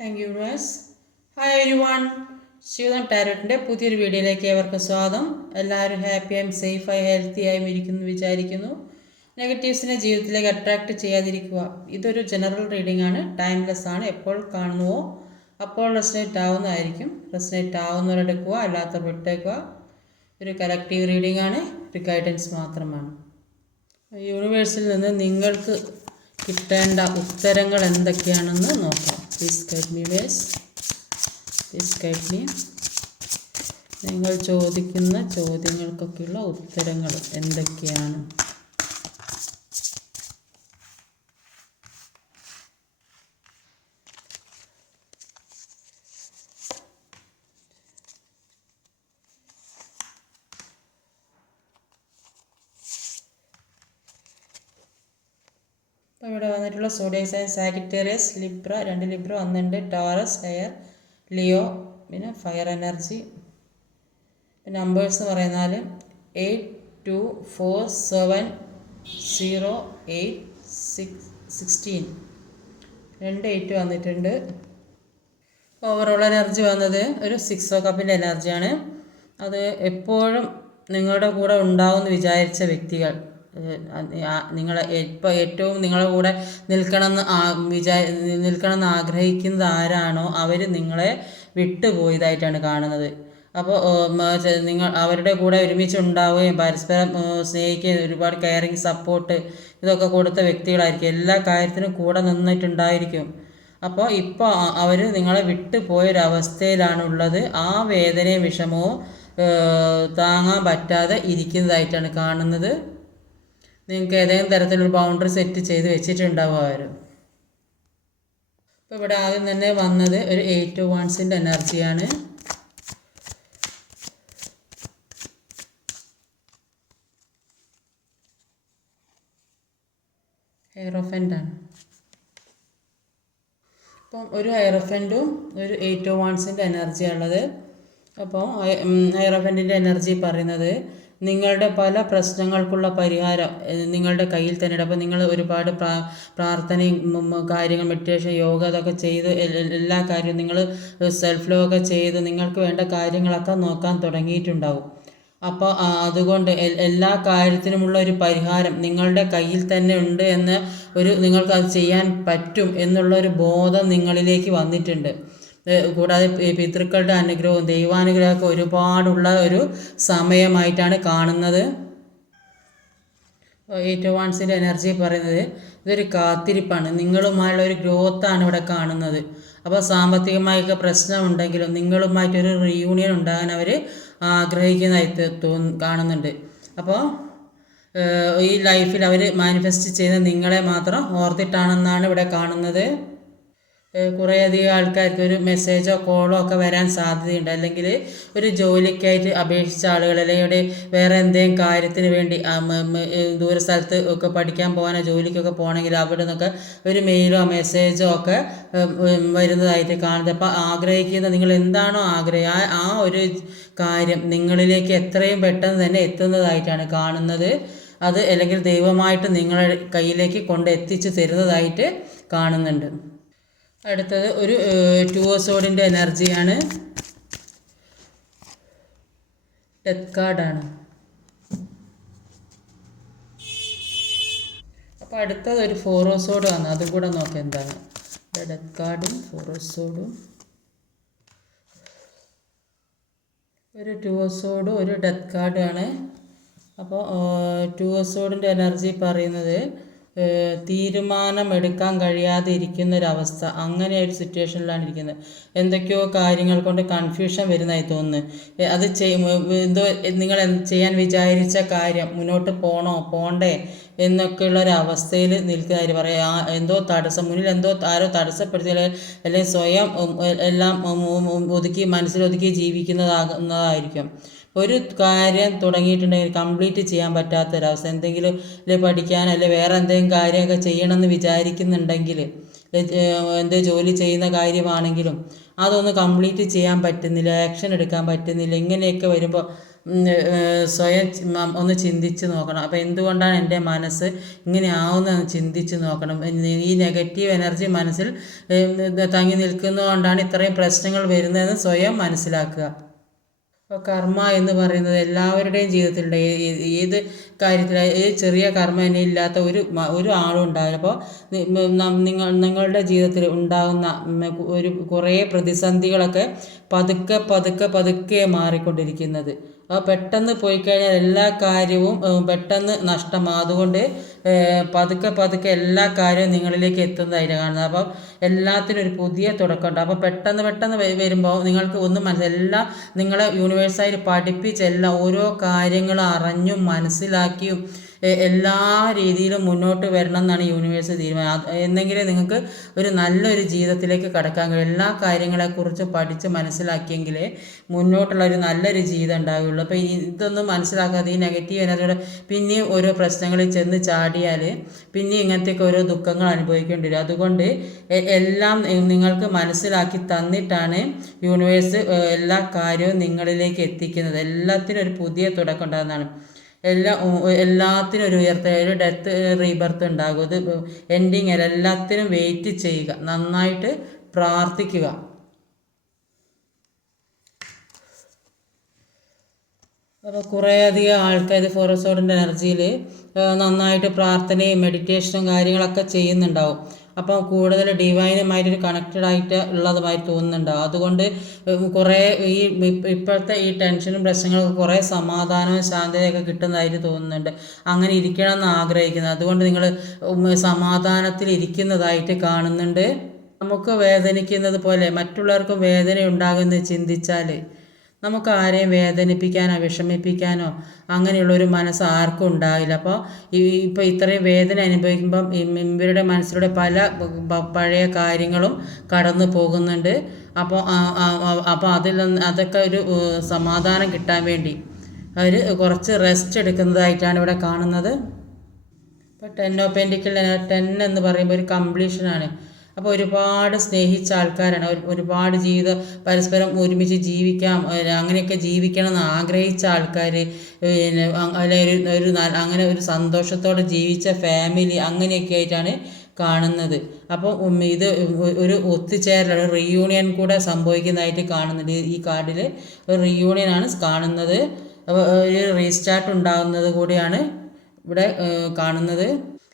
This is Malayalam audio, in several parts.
Thank you verse hi everyone Shivadam ടാരോട്ടിന്റെ പുതിയൊരു വീഡിയോയിലേക്ക് ഏവർക്കും സ്വാഗതം. എല്ലാവരും ഹാപ്പിയായും ഹെൽത്തി ഹെൽത്തിയായും ഇരിക്കുന്നു വിചാരിക്കുന്നു. നെഗറ്റീവ്സിനെ ജീവിതത്തിലേക്ക് അട്രാക്റ്റ് ചെയ്യാതിരിക്കുക. ഇതൊരു ജനറൽ റീഡിംഗ് ആണ്. ടൈംലെസ് ആണ്. എപ്പോൾ കാണുന്നുവോ അപ്പോൾ റെസിനേറ്റ് ആവുന്നതായിരിക്കും. റെസിനേറ്റ് ആവുന്നവരെടുക്കുക അല്ലാത്തവർ വിട്ടേക്കുക. ഒരു കലക്റ്റീവ് റീഡിംഗ് ആണ്. ഒരു ഗൈഡൻസ് മാത്രമാണ്. യൂണിവേഴ്സിൽ നിന്ന് നിങ്ങൾക്ക് കിട്ടേണ്ട ഉത്തരങ്ങൾ എന്തൊക്കെയാണെന്ന് നോക്കാം. Please guide me ways this guide me. നിങ്ങൾ ചോദിക്കുന്ന ചോദ്യങ്ങൾക്കൊക്കെയുള്ള ഉത്തരങ്ങൾ എന്തൊക്കെയാണ് അപ്പോൾ സോഡിയം സൈൻ സാഗിറ്റേറിയസ് ലിബ്ര രണ്ട് ലിബ്ര ഒന്നുണ്ട്. ടോറസ് എയർ ലിയോ പിന്നെ ഫയർ എനർജി നമ്പേഴ്സ് എന്ന് പറയുന്നാൽ eight two four seven zero eight six sixteen. രണ്ട് എയ്റ്റ് വന്നിട്ടുണ്ട്. ഓവറോൾ എനർജി വന്നത് ഒരു സിക്സ് ഓ കപ്പിന്റെ എനർജിയാണ് അത് എപ്പോഴും നിങ്ങളുടെ കൂടെ ഉണ്ടാവുമെന്ന് വിചാരിച്ച വ്യക്തികൾ. നിങ്ങളെ ഇപ്പോൾ ഏറ്റവും നിങ്ങളുടെ കൂടെ നിൽക്കണമെന്ന് വിചാ നിൽക്കണമെന്ന് ആഗ്രഹിക്കുന്നത് ആരാണോ അവർ നിങ്ങളെ വിട്ടുപോയതായിട്ടാണ് കാണുന്നത്. അപ്പോൾ നിങ്ങൾ അവരുടെ കൂടെ ഒരുമിച്ച് ഉണ്ടാവുകയും പരസ്പരം സ്നേഹിക്കുകയും ഒരുപാട് കെയറിങ് സപ്പോർട്ട് ഇതൊക്കെ കൊടുത്ത വ്യക്തികളായിരിക്കും. എല്ലാ കാര്യത്തിനും കൂടെ നിന്നിട്ടുണ്ടായിരിക്കും. അപ്പോൾ ഇപ്പോൾ അവർ നിങ്ങളെ വിട്ടു പോയൊരവസ്ഥയിലാണുള്ളത് ആ വേദനയും വിഷമവും താങ്ങാൻ പറ്റാതെ ഇരിക്കുന്നതായിട്ടാണ് കാണുന്നത്. നിങ്ങൾക്ക് ഏതെങ്കിലും തരത്തിലൊരു ബൗണ്ടറി സെറ്റ് ചെയ്ത് വെച്ചിട്ടുണ്ടാവും അവർ ഇപ്പോൾ ഇവിടെ ആദ്യം തന്നെ വന്നത് ഒരു എയ്റ്റ് വൺസിന്റെ എനർജിയാണ് ഹെയറോഫന്റാണ് അപ്പം ഒരു ഹെയറോഫന്റും ഒരു എയ്റ്റ് ടു വൺസിന്റെ എനർജിയാണുള്ളത് അപ്പോൾ ഹെയറോഫന്റിന്റെ എനർജി പറയുന്നത് നിങ്ങളുടെ പല പ്രശ്നങ്ങൾക്കുള്ള പരിഹാരം നിങ്ങളുടെ കയ്യിൽ തന്നെ. അപ്പോൾ നിങ്ങൾ ഒരുപാട് പ്രാ പ്രാർത്ഥനയും കാര്യങ്ങൾ മെഡിറ്റേഷൻ യോഗ അതൊക്കെ ചെയ്ത് എല്ലാ കാര്യവും നിങ്ങൾ സെൽഫ് ലോ ഒക്കെ ചെയ്ത് നിങ്ങൾക്ക് വേണ്ട കാര്യങ്ങളൊക്കെ നോക്കാൻ തുടങ്ങിയിട്ടുണ്ടാവും. അപ്പോൾ അതുകൊണ്ട് എല്ലാ കാര്യത്തിനുമുള്ള ഒരു പരിഹാരം നിങ്ങളുടെ കയ്യിൽ തന്നെ ഉണ്ട് എന്ന് ഒരു നിങ്ങൾക്ക് അത് ചെയ്യാൻ പറ്റും എന്നുള്ള ഒരു ബോധം നിങ്ങളിലേക്ക് വന്നിട്ടുണ്ട്. കൂടാതെ പിതൃക്കളുടെ അനുഗ്രഹവും ദൈവാനുഗ്രഹമൊക്കെ ഒരുപാടുള്ള ഒരു സമയമായിട്ടാണ് കാണുന്നത്. എയ്റ്റ് വൺസിന്റെ എനർജി പറയുന്നത് ഇതൊരു കാത്തിരിപ്പാണ്. നിങ്ങളുമായുള്ള ഒരു ഗ്രോത്താണ് ഇവിടെ കാണുന്നത്. അപ്പോൾ സാമ്പത്തികമായൊക്കെ പ്രശ്നമുണ്ടെങ്കിലും നിങ്ങളുമായിട്ടൊരു റീയൂണിയൻ ഉണ്ടാകാൻ അവർ ആഗ്രഹിക്കുന്നതായി തോന്നു കാണുന്നുണ്ട്. അപ്പോൾ ഈ ലൈഫിൽ അവർ മാനിഫെസ്റ്റ് ചെയ്ത നിങ്ങളെ മാത്രം ഓർത്തിട്ടാണെന്നാണ് ഇവിടെ കാണുന്നത്. കുറേയധികം ആൾക്കാർക്ക് ഒരു മെസ്സേജോ കോളോ ഒക്കെ വരാൻ സാധ്യതയുണ്ട്. അല്ലെങ്കിൽ ഒരു ജോലിക്കായിട്ട് അപേക്ഷിച്ച ആളുകൾ അല്ലെങ്കിൽ ഇവിടെ വേറെ എന്തെങ്കിലും കാര്യത്തിന് വേണ്ടി ദൂര സ്ഥലത്ത് ഒക്കെ പഠിക്കാൻ പോകാനോ ജോലിക്കൊക്കെ പോകണമെങ്കിൽ അവിടെ നിന്നൊക്കെ ഒരു മെയിലോ മെസ്സേജോ ഒക്കെ വരുന്നതായിട്ട് കാണുന്നത്. അപ്പോൾ ആഗ്രഹിക്കുന്ന നിങ്ങൾ എന്താണോ ആഗ്രഹം ആ ഒരു കാര്യം നിങ്ങളിലേക്ക് എത്രയും പെട്ടെന്ന് തന്നെ എത്തുന്നതായിട്ടാണ് കാണുന്നത്. അത് അല്ലെങ്കിൽ ദൈവമായിട്ട് നിങ്ങളുടെ കയ്യിലേക്ക് കൊണ്ട് എത്തിച്ചു തരുന്നതായിട്ട് കാണുന്നുണ്ട്. അടുത്തത് ഒരു ടൂസോഡിന്റെ എനർജിയാണ്. ഡെത്ത് കാർഡാണ്. അപ്പോൾ അടുത്തത് ഒരു ഫോറോസോഡ് ആണ്. അതും കൂടെ നോക്കാം എന്താണ്. ഡെത്ത് കാർഡും ഫോറോസോഡും. ഒരു ടൂസോഡും ഒരു ഡെത്ത് കാർഡുമാണ് അപ്പോൾ ടൂസോഡിന്റെ എനർജി പറയുന്നത് തീരുമാനമെടുക്കാൻ കഴിയാതെ ഇരിക്കുന്ന ഒരവസ്ഥ അങ്ങനെ ഒരു സിറ്റുവേഷനിലാണ് ഇരിക്കുന്നത്. എന്തൊക്കെയോ കാര്യങ്ങൾ കൊണ്ട് കൺഫ്യൂഷൻ വരുന്നതായി തോന്നുന്നു. അത് എന്തോ നിങ്ങൾ ചെയ്യാൻ വിചാരിച്ച കാര്യം മുന്നോട്ട് പോകണോ പോണ്ടേ എന്നൊക്കെയുള്ള ഒരു അവസ്ഥയിൽ നിൽക്കുന്നതായിട്ട് പറയാം. എന്തോ തടസ്സം മുന്നിൽ എന്തോ ആരോ തടസ്സപ്പെടുത്തി അല്ലെങ്കിൽ സ്വയം എല്ലാം ഒതുക്കി മനസ്സിലൊതുക്കി ജീവിക്കുന്നതാകുന്നതായിരിക്കും. ഒരു കാര്യം തുടങ്ങിയിട്ടുണ്ടെങ്കിൽ കംപ്ലീറ്റ് ചെയ്യാൻ പറ്റാത്തൊരവസ്ഥ. എന്തെങ്കിലും പഠിക്കാൻ അല്ലെ വേറെ എന്തെങ്കിലും കാര്യമൊക്കെ ചെയ്യണമെന്ന് വിചാരിക്കുന്നുണ്ടെങ്കിൽ എന്ത് ജോലി ചെയ്യുന്ന കാര്യമാണെങ്കിലും അതൊന്ന് കംപ്ലീറ്റ് ചെയ്യാൻ പറ്റുന്നില്ല ആക്ഷൻ എടുക്കാൻ പറ്റുന്നില്ല ഇങ്ങനെയൊക്കെ വരുമ്പോൾ സ്വയം ഒന്ന് ചിന്തിച്ച് നോക്കണം. അപ്പോൾ എന്തുകൊണ്ടാണ് എന്റെ മനസ്സ് ഇങ്ങനെ ആവുന്നതെന്ന് ചിന്തിച്ച് നോക്കണം. ഈ നെഗറ്റീവ് എനർജി മനസ്സിൽ തങ്ങി നിൽക്കുന്നതുകൊണ്ടാണ് ഇത്രയും പ്രശ്നങ്ങൾ വരുന്നതെന്ന് സ്വയം മനസ്സിലാക്കുക. അപ്പോൾ കർമ്മ എന്ന് പറയുന്നത് എല്ലാവരുടെയും ജീവിതത്തിലുണ്ട്. ഏത് കാര്യത്തിൽ ഏത് ചെറിയ കർമ്മ തന്നെ ഇല്ലാത്ത ഒരു ഒരു ആളും ഉണ്ടാവില്ല. അപ്പോൾ നിങ്ങൾ നിങ്ങളുടെ ജീവിതത്തിൽ ഉണ്ടാകുന്ന ഒരു കുറേ പ്രതിസന്ധികളൊക്കെ പതുക്കെ പതുക്കെ പതുക്കെ മാറിക്കൊണ്ടിരിക്കുന്നത്. പെട്ടെന്ന് പോയി കഴിഞ്ഞാൽ എല്ലാ കാര്യവും പെട്ടെന്ന് നഷ്ടമാകും അതുകൊണ്ട് പതുക്കെ പതുക്കെ എല്ലാ കാര്യവും നിങ്ങളിലേക്ക് എത്തുന്നതായിരിക്കും കാണുന്നത്. അപ്പം എല്ലാത്തിനും ഒരു പുതിയ തുടക്കമുണ്ട്. അപ്പോൾ പെട്ടെന്ന് പെട്ടെന്ന് വരുമ്പോൾ നിങ്ങൾക്ക് ഒന്നും മനസ്സിൽ എല്ലാം നിങ്ങളെ യൂണിവേഴ്സായിട്ട് പഠിപ്പിച്ച് എല്ലാ ഓരോ കാര്യങ്ങളും അറിഞ്ഞും മനസ്സിലാക്കിയും എല്ലാ രീതിയിലും മുന്നോട്ട് വരണം എന്നാണ് യൂണിവേഴ്സ് തീരുമാനം. എന്നെങ്കിലും നിങ്ങൾക്ക് ഒരു നല്ലൊരു ജീവിതത്തിലേക്ക് കടക്കാൻ കഴിയും. എല്ലാ കാര്യങ്ങളെക്കുറിച്ച് പഠിച്ച് മനസ്സിലാക്കിയെങ്കിലേ മുന്നോട്ടുള്ള ഒരു നല്ലൊരു ജീവിതം ഉണ്ടാവുകയുള്ളൂ. അപ്പോൾ ഇതൊന്നും മനസ്സിലാക്കാതെ ഈ നെഗറ്റീവ് എനർജിയുടെ പിന്നെയും ഓരോ പ്രശ്നങ്ങളിൽ ചെന്ന് ചാടിയാൽ പിന്നെ ഇങ്ങനത്തെയൊക്കെ ഓരോ ദുഃഖങ്ങൾ അനുഭവിക്കേണ്ടി വരും അതുകൊണ്ട് എല്ലാം നിങ്ങൾക്ക് മനസ്സിലാക്കി തന്നിട്ടാണ് യൂണിവേഴ്സ് എല്ലാ കാര്യവും നിങ്ങളിലേക്ക് എത്തിക്കുന്നത്. എല്ലാത്തിനും ഒരു പുതിയ തുടക്കം ഉണ്ടാകുന്നതാണ്. എല്ലാ എല്ലാത്തിനും ഒരു ഉയർത്ത ഒരു ഡെത്ത് റീബർത്ത് ഉണ്ടാകും. ഇത് എൻഡിങ് അല്ല. എല്ലാത്തിനും വെയിറ്റ് ചെയ്യുക. നന്നായിട്ട് പ്രാർത്ഥിക്കുക. അപ്പോൾ കുറേയധികം ആൾക്കാർ ഫോറസോഡിന്റെ എനർജിയിൽ നന്നായിട്ട് പ്രാർത്ഥനയും മെഡിറ്റേഷനും കാര്യങ്ങളൊക്കെ ചെയ്യുന്നുണ്ടാവും. അപ്പം കൂടുതൽ ഡിവൈനുമായിട്ട് കണക്റ്റഡ് ആയിട്ട് ഉള്ളതുമായി തോന്നുന്നുണ്ട്. അതുകൊണ്ട് കുറേ ഈ ഇപ്പോഴത്തെ ഈ ടെൻഷനും പ്രശ്നങ്ങളൊക്കെ കുറേ സമാധാനവും ശാന്തതയൊക്കെ കിട്ടുന്നതായിട്ട് തോന്നുന്നുണ്ട്. അങ്ങനെ ഇരിക്കണം എന്ന് ആഗ്രഹിക്കുന്നത് അതുകൊണ്ട് നിങ്ങൾ സമാധാനത്തിൽ ഇരിക്കുന്നതായിട്ട് കാണുന്നുണ്ട്. നമുക്ക് വേദനിക്കുന്നത് പോലെ മറ്റുള്ളവർക്കും വേദന ഉണ്ടാകുമെന്ന് ചിന്തിച്ചാൽ നമുക്ക് ആരെയും വേദനിപ്പിക്കാനോ വിഷമിപ്പിക്കാനോ അങ്ങനെയുള്ള ഒരു മനസ്സ് ആർക്കും ഉണ്ടാവില്ല. അപ്പോൾ ഈ ഇപ്പോൾ ഇത്രയും വേദന അനുഭവിക്കുമ്പം ഇവരുടെ മനസ്സിലൂടെ പല പഴയ കാര്യങ്ങളും കടന്നു പോകുന്നുണ്ട്. അപ്പോൾ അപ്പോൾ അതിൽ അതൊക്കെ ഒരു സമാധാനം കിട്ടാൻ വേണ്ടി അവർ കുറച്ച് റെസ്റ്റ് എടുക്കുന്നതായിട്ടാണ് ഇവിടെ കാണുന്നത്. ഇപ്പോൾ ടെൻ ഓഫ് ടെൻ എന്ന് പറയുമ്പോൾ ഒരു കംപ്ലീഷനാണ് അപ്പോൾ ഒരുപാട് സ്നേഹിച്ച ആൾക്കാരാണ്. ഒരുപാട് ജീവിത പരസ്പരം ഒരുമിച്ച് ജീവിക്കാം അങ്ങനെയൊക്കെ ജീവിക്കണം എന്ന് ആഗ്രഹിച്ച ആൾക്കാർ പിന്നെ അല്ലെ ഒരു അങ്ങനെ ഒരു സന്തോഷത്തോടെ ജീവിച്ച ഫാമിലി അങ്ങനെയൊക്കെ ആയിട്ടാണ് കാണുന്നത്. അപ്പോൾ ഇത് ഒരു ഒത്തുചേരൽ ഒരു റീയൂണിയൻ കൂടെ സംഭവിക്കുന്നതായിട്ട് കാണുന്നുണ്ട്. ഈ കാർഡിൽ ഒരു റീയൂണിയൻ ആണ് കാണുന്നത്. ഒരു റീസ്റ്റാർട്ട് ഉണ്ടാകുന്നത് കൂടിയാണ് ഇവിടെ കാണുന്നത്.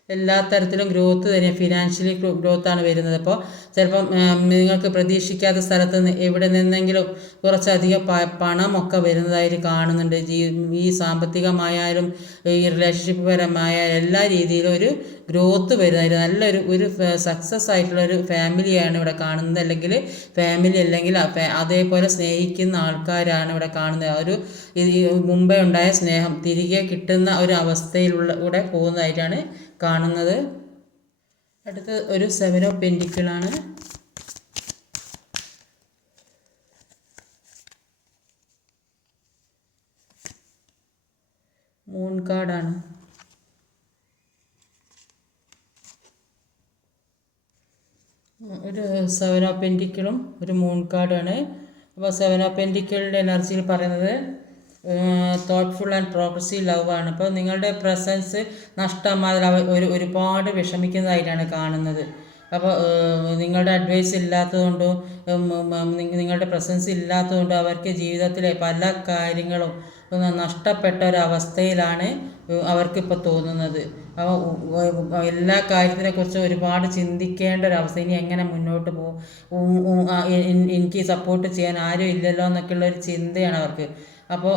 എല്ലാ തരത്തിലും ഗ്രോത്ത് തന്നെ ഫിനാൻഷ്യലി ഗ്രോത്താണ് വരുന്നത്. അപ്പോൾ ചിലപ്പം നിങ്ങൾക്ക് പ്രതീക്ഷിക്കാത്ത സ്ഥലത്ത് നിന്ന് എവിടെ നിന്നെങ്കിലും കുറച്ചധികം പ പണമൊക്കെ വരുന്നതായിട്ട് കാണുന്നുണ്ട്. ജീ ഈ സാമ്പത്തികമായാലും ഈ റിലേഷൻഷിപ്പ് പരമായാലും എല്ലാ രീതിയിലും ഒരു ഗ്രോത്ത് വരുന്നതായിട്ട് നല്ലൊരു ഒരു സക്സസ് ആയിട്ടുള്ള ഒരു ഫാമിലിയാണ് ഇവിടെ കാണുന്നത്. അല്ലെങ്കിൽ ഫാമിലി അല്ലെങ്കിൽ അതേപോലെ സ്നേഹിക്കുന്ന ആൾക്കാരാണ് ഇവിടെ കാണുന്നത്. ഒരു മുമ്പേ ഉണ്ടായ സ്നേഹം തിരികെ കിട്ടുന്ന ഒരു അവസ്ഥയിലുള്ള കൂടെ പോകുന്നതായിട്ടാണ് കാണുന്നത്. അടുത്ത ഒരു സെവൻ ഓഫ് പെന്റിക്കിളാണ് മൂൺ കാർഡാണ് ഒരു സെവൻ ഓഫ് ഒരു മൂൺ കാർഡാണ് അപ്പോൾ സെവൻ ഓഫ് പെന്റിക്കിളിന്റെ എനർജിയിൽ പറയുന്നത് തോട്ട്ഫുൾ ആൻഡ് പ്രോഗ്രസീവ് ലവ് ആണ്. അപ്പോൾ നിങ്ങളുടെ പ്രസൻസ് നഷ്ടമായാൽ അവർ ഒരു ഒരുപാട് വിഷമിക്കുന്നതായിട്ടാണ് കാണുന്നത്. അപ്പോൾ നിങ്ങളുടെ അഡ്വൈസ് ഇല്ലാത്തതുകൊണ്ടും നിങ്ങളുടെ പ്രസൻസ് ഇല്ലാത്തതുകൊണ്ടും അവർക്ക് ജീവിതത്തിലെ പല കാര്യങ്ങളും നഷ്ടപ്പെട്ട ഒരവസ്ഥയിലാണ് അവർക്കിപ്പോൾ തോന്നുന്നത്. അപ്പോൾ എല്ലാ കാര്യത്തിനെക്കുറിച്ചും കുറിച്ച് ഒരുപാട് ചിന്തിക്കേണ്ട ഒരവസ്ഥ ഇനി എങ്ങനെ മുന്നോട്ട് പോകും? എനിക്ക് സപ്പോർട്ട് ചെയ്യാൻ ആരും ഇല്ലല്ലോ എന്നൊക്കെയുള്ള ഒരു ചിന്തയാണ് അവർക്ക്. അപ്പോൾ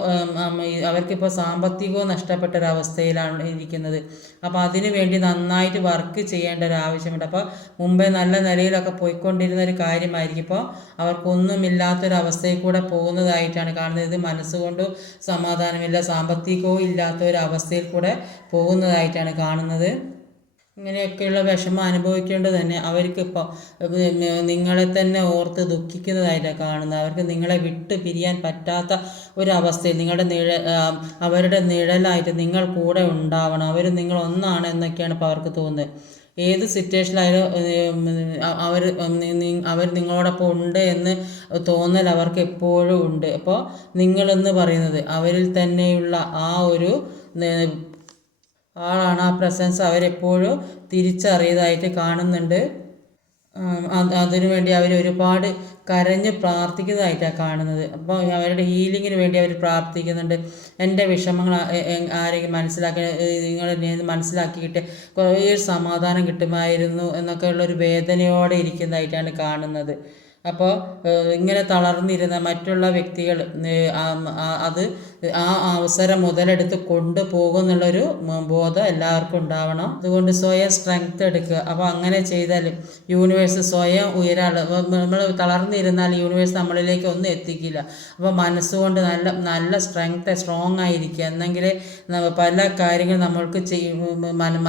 അവർക്കിപ്പോൾ സാമ്പത്തികവും നഷ്ടപ്പെട്ട ഒരവസ്ഥയിലാണ് ഇരിക്കുന്നത്. അപ്പോൾ അതിനു വേണ്ടി നന്നായിട്ട് വർക്ക് ചെയ്യേണ്ട ഒരു ആവശ്യമുണ്ട് അപ്പോൾ മുമ്പേ നല്ല നിലയിലൊക്കെ പോയിക്കൊണ്ടിരുന്ന ഒരു കാര്യമായിരിക്കും. ഇപ്പോൾ അവർക്കൊന്നുമില്ലാത്തൊരവസ്ഥയിൽ കൂടെ പോകുന്നതായിട്ടാണ് കാണുന്നത്. ഇത് മനസ്സുകൊണ്ട് സമാധാനമില്ല സാമ്പത്തികവും ഇല്ലാത്ത ഒരു അവസ്ഥയിൽ കൂടെ പോകുന്നതായിട്ടാണ് കാണുന്നത്. ഇങ്ങനെയൊക്കെയുള്ള വിഷമം അനുഭവിക്കേണ്ടത് തന്നെ അവർക്ക് അവർക്കിപ്പോൾ നിങ്ങളെ തന്നെ ഓർത്ത് ദുഃഖിക്കുന്നതായിട്ട് കാണുന്നത്. അവർക്ക് നിങ്ങളെ വിട്ട് പിരിയാൻ പറ്റാത്ത ഒരവസ്ഥയിൽ നിങ്ങളുടെ നിഴ അവരുടെ നിഴലായിട്ട് നിങ്ങൾ കൂടെ ഉണ്ടാവണം. അവർ നിങ്ങൾ ഒന്നാണ് എന്നൊക്കെയാണ് ഇപ്പോൾ അവർക്ക് തോന്നുന്നത്. ഏത് സിറ്റുവേഷനിലായാലും അവർ അവർ നിങ്ങളോടൊപ്പം ഉണ്ട് എന്ന് തോന്നൽ അവർക്ക് എപ്പോഴും ഉണ്ട്. അപ്പോൾ നിങ്ങളെന്ന് പറയുന്നത് അവരിൽ തന്നെയുള്ള ആ ഒരു ആളാണ് ആ പ്രസൻസ് അവരെപ്പോഴും തിരിച്ചറിയതായിട്ട് കാണുന്നുണ്ട്. അതിനുവേണ്ടി അവർ ഒരുപാട് കരഞ്ഞ് പ്രാർത്ഥിക്കുന്നതായിട്ടാണ് കാണുന്നത്. അപ്പോൾ അവരുടെ ഹീലിങ്ങിന് വേണ്ടി അവർ പ്രാർത്ഥിക്കുന്നുണ്ട്. എന്റെ വിഷമങ്ങൾ ആരെങ്കിലും മനസ്സിലാക്കി നിങ്ങൾ മനസ്സിലാക്കിയിട്ട് കുറേ സമാധാനം കിട്ടുമായിരുന്നു എന്നൊക്കെ ഉള്ളൊരു വേദനയോടെ ഇരിക്കുന്നതായിട്ടാണ് കാണുന്നത്. അപ്പോൾ ഇങ്ങനെ തളർന്നിരുന്ന മറ്റുള്ള വ്യക്തികൾ അത് ആ അവസരം മുതലെടുത്ത് കൊണ്ടുപോകുമെന്നുള്ളൊരു ബോധം എല്ലാവർക്കും ഉണ്ടാവണം. അതുകൊണ്ട് സ്വയം സ്ട്രെങ്ത് എടുക്കുക. അപ്പോൾ അങ്ങനെ ചെയ്താൽ യൂണിവേഴ്സ് സ്വയം ഉയരാൾ നമ്മൾ തളർന്നിരുന്നാൽ യൂണിവേഴ്സ് നമ്മളിലേക്ക് ഒന്നും എത്തിക്കില്ല. അപ്പോൾ മനസ്സുകൊണ്ട് നല്ല നല്ല സ്ട്രെങ്ത് സ്ട്രോങ് ആയിരിക്കുക. എന്നെങ്കിൽ പല കാര്യങ്ങൾ നമ്മൾക്ക്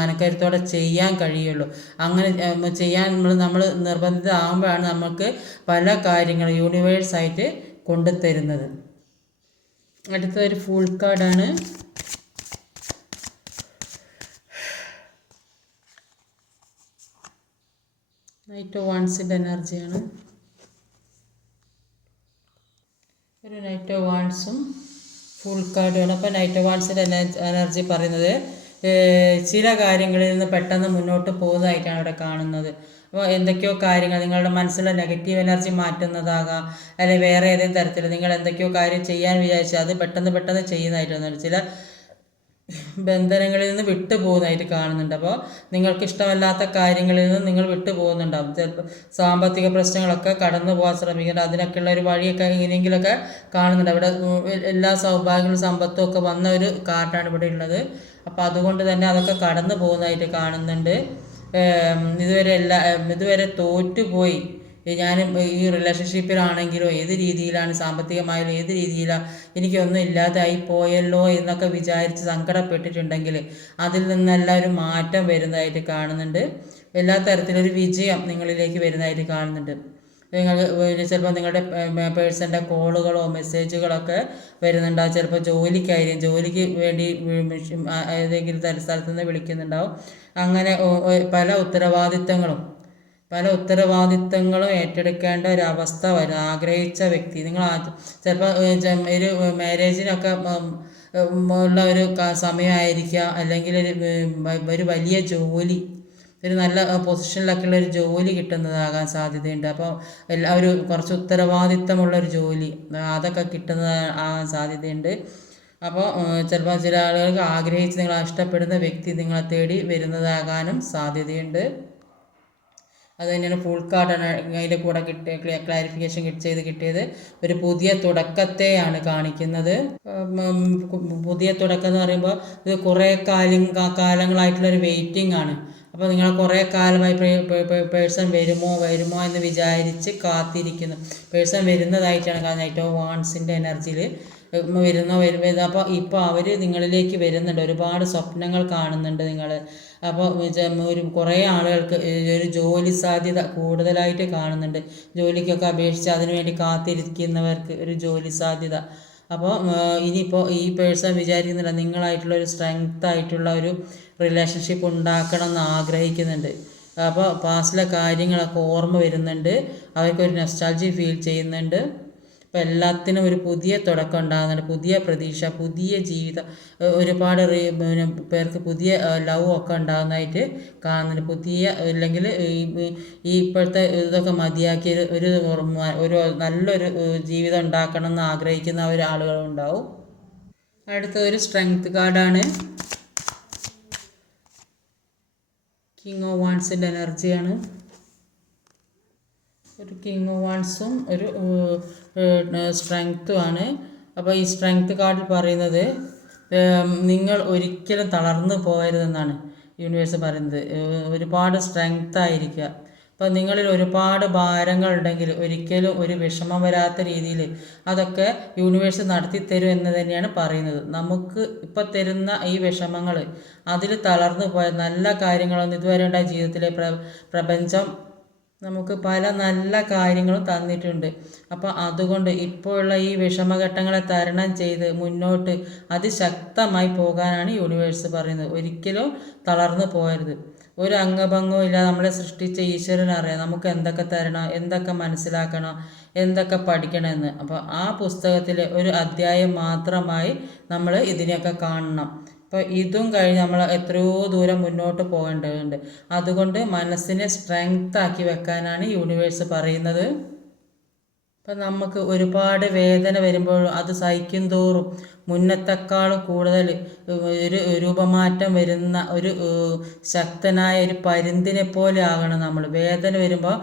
മനക്കരുത്തോടെ ചെയ്യാൻ കഴിയുള്ളൂ. അങ്ങനെ ചെയ്യാൻ നമ്മൾ നമ്മൾ നിർബന്ധിതമാകുമ്പോഴാണ് നമുക്ക് പല കാര്യങ്ങളും യൂണിവേഴ്സായിട്ട് കൊണ്ടുതരുന്നത് അടുത്തൊരു ഫുൾ കാർഡാണ് നൈറ്റ് ഓഫ് വാൺസിന്റെ എനർജിയാണ് ഒരു നൈറ്റ് ഓഫ് വാൺസും ഫുൾ കാർഡുമാണ് അപ്പോൾ നൈറ്റ് ഓഫ് വാൺസിന്റെ എനർജി പറയുന്നത് ചില കാര്യങ്ങളിൽ നിന്ന് പെട്ടെന്ന് മുന്നോട്ട് പോകുന്നതായിട്ടാണ് ഇവിടെ കാണുന്നത്. എന്തൊക്കെയോ കാര്യങ്ങൾ നിങ്ങളുടെ മനസ്സിലെ നെഗറ്റീവ് എനർജി മാറ്റുന്നതാകാം. അല്ലെങ്കിൽ വേറെ ഏതെങ്കിലും തരത്തിൽ നിങ്ങൾ എന്തൊക്കെയോ കാര്യം ചെയ്യാൻ വിചാരിച്ചാൽ അത് പെട്ടെന്ന് പെട്ടെന്ന് ചെയ്യുന്നതായിട്ടാണ് ചില ബന്ധനങ്ങളിൽ നിന്ന് വിട്ടു പോകുന്നതായിട്ട് കാണുന്നുണ്ട്. അപ്പോൾ നിങ്ങൾക്ക് ഇഷ്ടമല്ലാത്ത കാര്യങ്ങളിൽ നിന്ന് നിങ്ങൾ വിട്ടു പോകുന്നുണ്ടാവും. ചിലപ്പോൾ സാമ്പത്തിക പ്രശ്നങ്ങളൊക്കെ കടന്നു പോകാൻ ശ്രമിക്കുന്നുണ്ട്. അതിനൊക്കെയുള്ള ഒരു വഴിയൊക്കെ എങ്ങനെയെങ്കിലുമൊക്കെ കാണുന്നുണ്ട്. അവിടെ എല്ലാ സൗഭാഗ്യങ്ങളും സമ്പത്തും ഒക്കെ വന്ന ഒരു കാർഡാണ് ഇവിടെ ഉള്ളത്. അപ്പോൾ അതുകൊണ്ട് തന്നെ അതൊക്കെ കടന്നു പോകുന്നതായിട്ട് കാണുന്നുണ്ട്. ഇതുവരെ എല്ലാ ഇതുവരെ തോറ്റുപോയി. ഞാൻ ഈ റിലേഷൻഷിപ്പിലാണെങ്കിലോ ഏത് രീതിയിലാണ് സാമ്പത്തികമായാലും ഏത് രീതിയിലാണ് എനിക്കൊന്നും ഇല്ലാതായി പോയല്ലോ എന്നൊക്കെ വിചാരിച്ച് സങ്കടപ്പെട്ടിട്ടുണ്ടെങ്കിൽ അതിൽ നിന്നെല്ലാം ഒരു മാറ്റം വരുന്നതായിട്ട് കാണുന്നുണ്ട്. എല്ലാ തരത്തിലൊരു വിജയം നിങ്ങളിലേക്ക് വരുന്നതായിട്ട് കാണുന്നുണ്ട്. നിങ്ങൾ ചിലപ്പോൾ നിങ്ങളുടെ പേഴ്സന്റെ കോളുകളോ മെസ്സേജുകളൊക്കെ വരുന്നുണ്ടാവും ചിലപ്പോൾ ജോലിക്കായിരിക്കും. ജോലിക്ക് വേണ്ടി ഏതെങ്കിലും സ്ഥലത്തു നിന്ന് വിളിക്കുന്നുണ്ടാവും. അങ്ങനെ പല ഉത്തരവാദിത്തങ്ങളും പല ഉത്തരവാദിത്തങ്ങളും ഏറ്റെടുക്കേണ്ട ഒരു അവസ്ഥ വരും. ആഗ്രഹിച്ച വ്യക്തി. നിങ്ങൾ ചിലപ്പോൾ ഒരു മാരേജിനൊക്കെ ഉള്ള ഒരു സമയമായിരിക്കാം. അല്ലെങ്കിൽ ഒരു വലിയ ജോലി ഒരു നല്ല പൊസിഷനിലൊക്കെയുള്ള ഒരു ജോലി കിട്ടുന്നതാകാൻ സാധ്യതയുണ്ട്. അപ്പോൾ എല്ലാവരും കുറച്ച് ഉത്തരവാദിത്തമുള്ള ഒരു ജോലി അതൊക്കെ കിട്ടുന്നത് ആകാൻ സാധ്യതയുണ്ട് അപ്പോൾ ചിലപ്പോൾ ചില ആളുകൾക്ക് ആഗ്രഹിച്ച് നിങ്ങൾ ഇഷ്ടപ്പെടുന്ന വ്യക്തി നിങ്ങളെ തേടി വരുന്നതാകാനും സാധ്യതയുണ്ട്. അത് തന്നെയാണ് ഫുൾ കാർഡാണ് അതിന്റെ കൂടെ കിട്ടിയ ക്ലാരിഫിക്കേഷൻ ചെയ്ത് കിട്ടിയത്. ഒരു പുതിയ തുടക്കത്തെയാണ് കാണിക്കുന്നത്. പുതിയ തുടക്കം എന്ന് പറയുമ്പോൾ ഇത് കുറേ കാലം കാലങ്ങളായിട്ടുള്ള ഒരു വെയിറ്റിംഗ് ആണ്. അപ്പോൾ നിങ്ങൾ കുറേ കാലമായി പേഴ്സൺ വരുമോ വരുമോ എന്ന് വിചാരിച്ച് കാത്തിരിക്കുന്നു. പേഴ്സൺ വരുന്നതായിട്ടാണ് കാരണം ഏറ്റവും വാൺസിന്റെ എനർജിയിൽ വരുന്ന വരുന്നത് അപ്പോൾ ഇപ്പോൾ അവർ നിങ്ങളിലേക്ക് വരുന്നുണ്ട്. ഒരുപാട് സ്വപ്നങ്ങൾ കാണുന്നുണ്ട് നിങ്ങൾ അപ്പോൾ ഒരു കുറേ ആളുകൾക്ക് ഒരു ജോലി സാധ്യത കൂടുതലായിട്ട് കാണുന്നുണ്ട്. ജോലിക്കൊക്കെ അപേക്ഷിച്ച് അതിനുവേണ്ടി കാത്തിരിക്കുന്നവർക്ക് ഒരു ജോലി സാധ്യത. അപ്പോൾ ഇനിയിപ്പോൾ ഈ പേഴ്സൺ വിചാരിക്കുന്നില്ല നിങ്ങളായിട്ടുള്ള ഒരു സ്ട്രെങ്ത് ആയിട്ടുള്ള ഒരു റിലേഷൻഷിപ്പ് ഉണ്ടാക്കണം എന്ന് ആഗ്രഹിക്കുന്നുണ്ട്. അപ്പോൾ പാസ്റ്റിലെ കാര്യങ്ങളൊക്കെ ഓർമ്മ വരുന്നുണ്ട്. അവർക്കൊരു നെസ്റ്റാൾജി ഫീൽ ചെയ്യുന്നുണ്ട്. അപ്പോൾ എല്ലാത്തിനും ഒരു പുതിയ തുടക്കം ഉണ്ടാകുന്നുണ്ട്. പുതിയ പ്രതീക്ഷ പുതിയ ജീവിതം ഒരുപാട് പേർക്ക് പുതിയ ലവ് ഒക്കെ ഉണ്ടാകുന്നതായിട്ട് കാണുന്നുണ്ട്. പുതിയ അല്ലെങ്കിൽ ഈ ഇപ്പോഴത്തെ ഇതൊക്കെ മതിയാക്കി ഒരു ഒരു നല്ലൊരു ജീവിതം ഉണ്ടാക്കണം എന്ന് ആഗ്രഹിക്കുന്ന ഒരു ആളുകളും ഉണ്ടാവും. അടുത്ത ഒരു സ്ട്രെങ്ത് കാർഡാണ് കിങ് ഓഫ് വാൺസിന്റെ എനർജിയാണ് ഒരു കിങ് വാൺസും ഒരു സ്ട്രെങ്ത്തുമാണ് അപ്പോൾ ഈ സ്ട്രെങ്ത് കാർഡിൽ പറയുന്നത് നിങ്ങൾ ഒരിക്കലും തളർന്നു പോകരുതെന്നാണ് യൂണിവേഴ്സ് പറയുന്നത്. ഒരുപാട് സ്ട്രെങ്ത് ആയിരിക്കുക. അപ്പോൾ നിങ്ങളിൽ ഒരുപാട് ഭാരങ്ങൾ ഉണ്ടെങ്കിൽ ഒരിക്കലും ഒരു വിഷമം വരാത്ത രീതിയിൽ അതൊക്കെ യൂണിവേഴ്സ് നടത്തി തരും എന്ന് തന്നെയാണ് പറയുന്നത്. നമുക്ക് ഇപ്പം തരുന്ന ഈ വിഷമങ്ങൾ അതിൽ തളർന്നു പോയ നല്ല കാര്യങ്ങളൊന്നും ഇതുവരെ ഉണ്ടായ ജീവിതത്തിലെ പ്രപഞ്ചം നമുക്ക് പല നല്ല കാര്യങ്ങളും തന്നിട്ടുണ്ട്. അപ്പോൾ അതുകൊണ്ട് ഇപ്പോഴുള്ള ഈ വിഷമഘട്ടങ്ങളെ തരണം ചെയ്ത് മുന്നോട്ട് അതിശക്തമായി പോകാനാണ് യൂണിവേഴ്സ് പറയുന്നത്. ഒരിക്കലും തളർന്നു പോകരുത്. ഒരു അംഗഭംഗവും ഇല്ല നമ്മളെ സൃഷ്ടിച്ച ഈശ്വരൻ അറിയാം. നമുക്ക് എന്തൊക്കെ തരണം എന്തൊക്കെ മനസ്സിലാക്കണം എന്തൊക്കെ പഠിക്കണമെന്ന്. അപ്പോൾ ആ പുസ്തകത്തിലെ ഒരു അധ്യായം മാത്രമായി നമ്മൾ ഇതിനെയൊക്കെ കാണണം. അപ്പോൾ ഇതും കഴിഞ്ഞ് നമ്മൾ എത്രയോ ദൂരം മുന്നോട്ട് പോകേണ്ടതുണ്ട്. അതുകൊണ്ട് മനസ്സിനെ സ്ട്രെങ്ത് ആക്കി വെക്കാനാണ് യൂണിവേഴ്സ് പറയുന്നത്. ഇപ്പം നമുക്ക് ഒരുപാട് വേദന വരുമ്പോഴും അത് സഹിക്കും തോറും മുന്നത്തെക്കാളും കൂടുതൽ ഒരു രൂപമാറ്റം വരുന്ന ഒരു ശക്തനായ ഒരു പരുന്തിനെ പോലെ ആകണം നമ്മൾ. വേദന വരുമ്പോൾ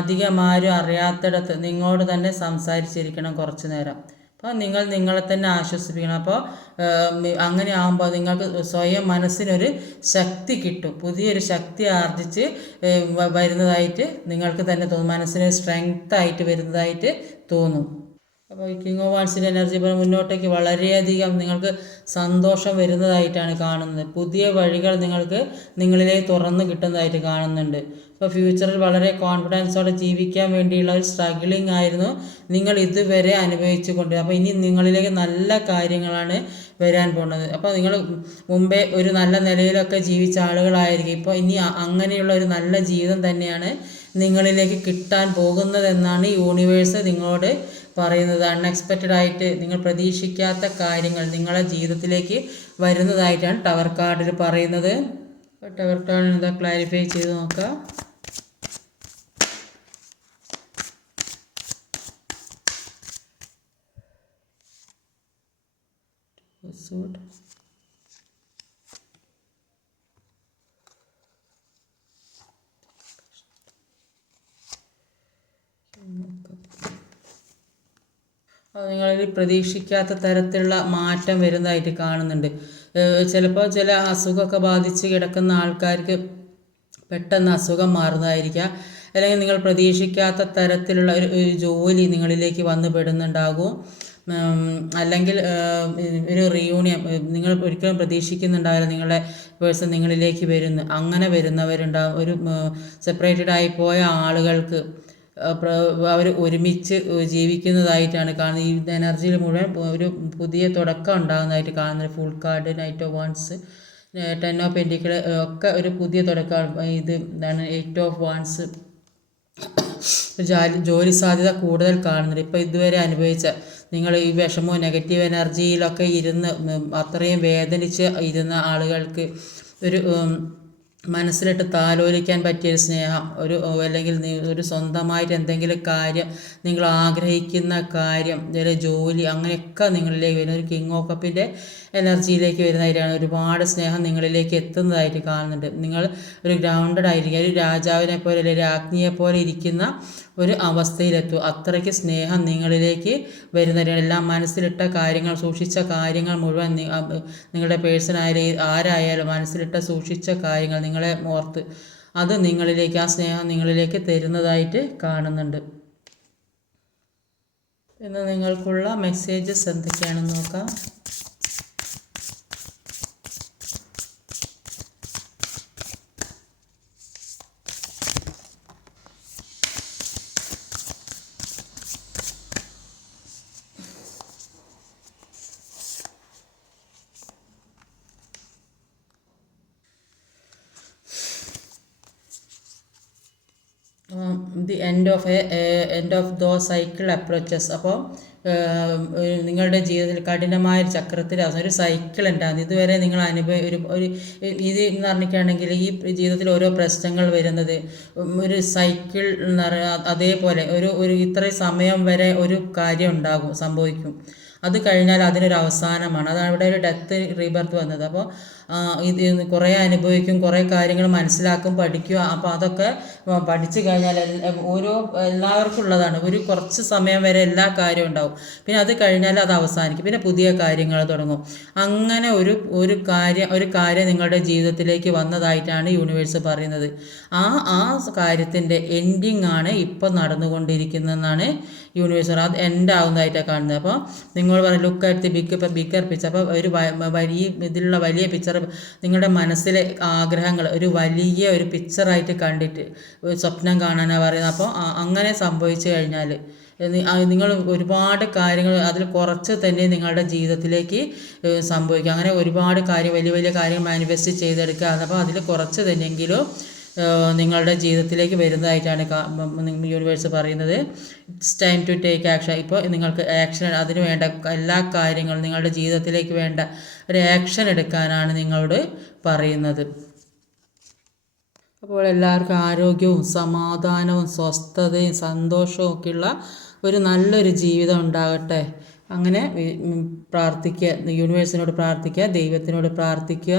അധികം ആരും അറിയാത്തിടത്ത് നിങ്ങളോട് തന്നെ സംസാരിച്ചിരിക്കണം കുറച്ച് നേരം. അപ്പോൾ നിങ്ങൾ നിങ്ങളെ തന്നെ ആശ്വസിപ്പിക്കണം. അപ്പോൾ അങ്ങനെ ആകുമ്പോൾ നിങ്ങൾക്ക് സ്വയം മനസ്സിനൊരു ശക്തി കിട്ടും. പുതിയൊരു ശക്തി ആർജിച്ച് വരുന്നതായിട്ട് നിങ്ങൾക്ക് തന്നെ തോന്നും. മനസ്സിനൊരു സ്ട്രെങ്ത്തായിട്ട് വരുന്നതായിട്ട് തോന്നും. അപ്പോൾ കിങ് ഓഫ് വാൺസിന്റെ എനർജി പോലെ മുന്നോട്ടേക്ക് വളരെയധികം നിങ്ങൾക്ക് സന്തോഷം വരുന്നതായിട്ടാണ് കാണുന്നത്. പുതിയ വഴികൾ നിങ്ങൾക്ക് നിങ്ങളിലേക്ക് തുറന്ന് കിട്ടുന്നതായിട്ട് കാണുന്നുണ്ട്. ഇപ്പോൾ ഫ്യൂച്ചറിൽ വളരെ കോൺഫിഡൻസോടെ ജീവിക്കാൻ വേണ്ടിയുള്ള ഒരു സ്ട്രഗിളിങ് ആയിരുന്നു നിങ്ങൾ ഇതുവരെ അനുഭവിച്ചു കൊണ്ട് അപ്പോൾ ഇനി നിങ്ങളിലേക്ക് നല്ല കാര്യങ്ങളാണ് വരാൻ പോകുന്നത്. അപ്പോൾ നിങ്ങൾ മുമ്പേ ഒരു നല്ല നിലയിലൊക്കെ ജീവിച്ച ആളുകളായിരിക്കും. ഇപ്പോൾ ഇനി അങ്ങനെയുള്ള ഒരു നല്ല ജീവിതം തന്നെയാണ് നിങ്ങളിലേക്ക് കിട്ടാൻ പോകുന്നതെന്നാണ് യൂണിവേഴ്സ് നിങ്ങളോട് പറയുന്നത് അൺഎക്സ്പെക്റ്റഡ് ആയിട്ട് നിങ്ങൾ പ്രതീക്ഷിക്കാത്ത കാര്യങ്ങൾ നിങ്ങളുടെ ജീവിതത്തിലേക്ക് വരുന്നതായിട്ടാണ് ടവർ കാർഡിൽ പറയുന്നത്. ടവർ കാർഡിൽ എന്താ ക്ലാരിഫൈ ചെയ്ത് നോക്കാം. Sword നിങ്ങളിൽ പ്രതീക്ഷിക്കാത്ത തരത്തിലുള്ള മാറ്റം വരുന്നതായിട്ട് കാണുന്നുണ്ട്. ചിലപ്പോൾ ചില അസുഖമൊക്കെ ബാധിച്ച് കിടക്കുന്ന ആൾക്കാർക്ക് പെട്ടെന്ന് അസുഖം മാറുന്നതായിരിക്കാം. അല്ലെങ്കിൽ നിങ്ങൾ പ്രതീക്ഷിക്കാത്ത തരത്തിലുള്ള ഒരു ജോലി നിങ്ങളിലേക്ക് വന്നു പെടുന്നുണ്ടാകും. അല്ലെങ്കിൽ ഒരു റീയൂണിയൻ നിങ്ങൾ ഒരിക്കലും പ്രതീക്ഷിക്കുന്നുണ്ടാവില്ല നിങ്ങളുടെ പേഴ്സൺ നിങ്ങളിലേക്ക് വരുന്നു. അങ്ങനെ വരുന്നവരുണ്ടാകും ഒരു സെപ്പറേറ്റഡ് ആയി പോയ ആളുകൾക്ക് അവർ ഒരുമിച്ച് ജീവിക്കുന്നതായിട്ടാണ് കാണുന്നത്. ഈ എനർജിയിൽ മുഴുവൻ ഒരു പുതിയ തുടക്കം ഉണ്ടാകുന്നതായിട്ട് കാണുന്നത്. Fool card knight of wands ten of എൻഡിക്കൽ ഒക്കെ ഒരു പുതിയ തുടക്കം ഇത് എന്താണ്? എയ്റ്റ് ഓഫ് വാൺസ് ജോലി സാധ്യത കൂടുതൽ കാണുന്നത് ഇപ്പോൾ ഇതുവരെ അനുഭവിച്ച നിങ്ങൾ ഈ വിഷമവും നെഗറ്റീവ് എനർജിയിലൊക്കെ ഇരുന്ന് അത്രയും വേദനിച്ച് ഇരുന്ന ആളുകൾക്ക് ഒരു മനസ്സിലിട്ട് താലോലിക്കാൻ പറ്റിയ ഒരു സ്നേഹം ഒരു അല്ലെങ്കിൽ ഒരു സ്വന്തമായിട്ട് എന്തെങ്കിലും കാര്യം നിങ്ങൾ ആഗ്രഹിക്കുന്ന കാര്യം ജോലി അങ്ങനെയൊക്കെ നിങ്ങളിലേക്ക് വരുന്ന ഒരു കിങ് ഓഫ് കപ്പിന്റെ എനർജിയിലേക്ക് വരുന്നതായിട്ടാണ് ഒരുപാട് സ്നേഹം നിങ്ങളിലേക്ക് എത്തുന്നതായിട്ട് കാണുന്നുണ്ട്. നിങ്ങൾ ഒരു ഗ്രൗണ്ടഡ് ആയിരിക്കും ഒരു രാജാവിനെ പോലെ അല്ലെങ്കിൽ രാജ്ഞിയെ പോലെ ഇരിക്കുന്ന ഒരു അവസ്ഥയിലെത്തും അത്രയ്ക്ക് സ്നേഹം നിങ്ങളിലേക്ക് വരുന്നവരാണ് എല്ലാം മനസ്സിലിട്ട കാര്യങ്ങൾ സൂക്ഷിച്ച കാര്യങ്ങൾ മുഴുവൻ നിങ്ങളുടെ പേഴ്സൺ ആയാലും ആരായാലും മനസ്സിലിട്ട സൂക്ഷിച്ച കാര്യങ്ങൾ നിങ്ങളെ ഓർത്ത് അത് നിങ്ങളിലേക്ക് ആ സ്നേഹം നിങ്ങളിലേക്ക് തരുന്നതായിട്ട് കാണുന്നുണ്ട്. ഇന്ന് നിങ്ങൾക്കുള്ള മെസ്സേജസ് എന്തൊക്കെയാണെന്ന് നോക്കാം. The end of end of the cycle approaches അപ്പോൾ നിങ്ങളുടെ ജീവിതത്തിൽ കഠിനമായ ഒരു ചക്രത്തിൽ ഒരു സൈക്കിൾ ഉണ്ടാകും ഇതുവരെ നിങ്ങൾ അനുഭവ ഒരു ഒരു ഇത് എന്ന് പറഞ്ഞിട്ടാണെങ്കിൽ ഈ ജീവിതത്തിൽ ഓരോ പ്രശ്നങ്ങൾ വരുന്നത് ഒരു സൈക്കിൾ എന്ന് പറയുക അതേപോലെ ഒരു ഒരു ഇത്ര സമയം വരെ ഒരു കാര്യം ഉണ്ടാകും സംഭവിക്കും. അത് കഴിഞ്ഞാൽ അതിനൊരു അവസാനമാണ്. അതാണ് ഇവിടെ ഒരു ഡെത്ത് റീബർത്ത് വന്നത്. അപ്പോൾ ഇത് കുറേ അനുഭവിക്കും കുറേ കാര്യങ്ങൾ മനസ്സിലാക്കും പഠിക്കും. അപ്പോൾ അതൊക്കെ പഠിച്ചു കഴിഞ്ഞാൽ ഓരോ എല്ലാവർക്കും ഉള്ളതാണ്. ഒരു കുറച്ച് സമയം വരെ എല്ലാ കാര്യവും ഉണ്ടാവും. പിന്നെ അത് കഴിഞ്ഞാൽ അത് അവസാനിക്കും. പിന്നെ പുതിയ കാര്യങ്ങൾ തുടങ്ങും. അങ്ങനെ ഒരു ഒരു കാര്യം ഒരു കാര്യം നിങ്ങളുടെ ജീവിതത്തിലേക്ക് വന്നതായിട്ടാണ് യൂണിവേഴ്സ് പറയുന്നത്. ആ ആ കാര്യത്തിന്റെ എൻഡിങ് ആണ് ഇപ്പം നടന്നുകൊണ്ടിരിക്കുന്നതെന്നാണ് യൂണിവേഴ്സ് അത് എൻഡ് ആവുന്നതായിട്ടാണ് കാണുന്നത്. അപ്പോൾ നിങ്ങൾ പറയും look at the big bigger picture അപ്പോൾ ഒരു വലിയ ഇതിലുള്ള വലിയ പിക്ചർ നിങ്ങളുടെ മനസ്സിലെ ആഗ്രഹങ്ങൾ ഒരു വലിയ ഒരു പിക്ചറായിട്ട് കണ്ടിട്ട് സ്വപ്നം കാണാനാണ് പറയുന്നത്. അപ്പോൾ അങ്ങനെ സംഭവിച്ചു കഴിഞ്ഞാൽ നിങ്ങൾ ഒരുപാട് കാര്യങ്ങൾ അതിൽ കുറച്ച് തന്നെ നിങ്ങളുടെ ജീവിതത്തിലേക്ക് സംഭവിക്കുക സംഭവിക്കും. അങ്ങനെ ഒരുപാട് കാര്യം വലിയ വലിയ കാര്യങ്ങൾ മാനിഫെസ്റ്റ് ചെയ്തെടുക്കുക. അപ്പോൾ അതിൽ കുറച്ച് തന്നെയെങ്കിലും നിങ്ങളുടെ ജീവിതത്തിലേക്ക് വരുന്നതായിട്ടാണ് യൂണിവേഴ്സ് പറയുന്നത്. It's time to take action ഇപ്പോൾ നിങ്ങൾക്ക് ആക്ഷൻ അതിന് വേണ്ട എല്ലാ കാര്യങ്ങളും നിങ്ങളുടെ ജീവിതത്തിലേക്ക് വേണ്ട ഒരു ആക്ഷൻ എടുക്കാനാണ് നിങ്ങളോട് പറയുന്നത്. അപ്പോൾ എല്ലാവർക്കും ആരോഗ്യവും സമാധാനവും സ്വസ്ഥതയും സന്തോഷവും ഒക്കെയുള്ള ഒരു നല്ലൊരു ജീവിതം ഉണ്ടാകട്ടെ. അങ്ങനെ പ്രാർത്ഥിക്കുക. യൂണിവേഴ്സിനോട് പ്രാർത്ഥിക്കുക. ദൈവത്തിനോട് പ്രാർത്ഥിക്കുക.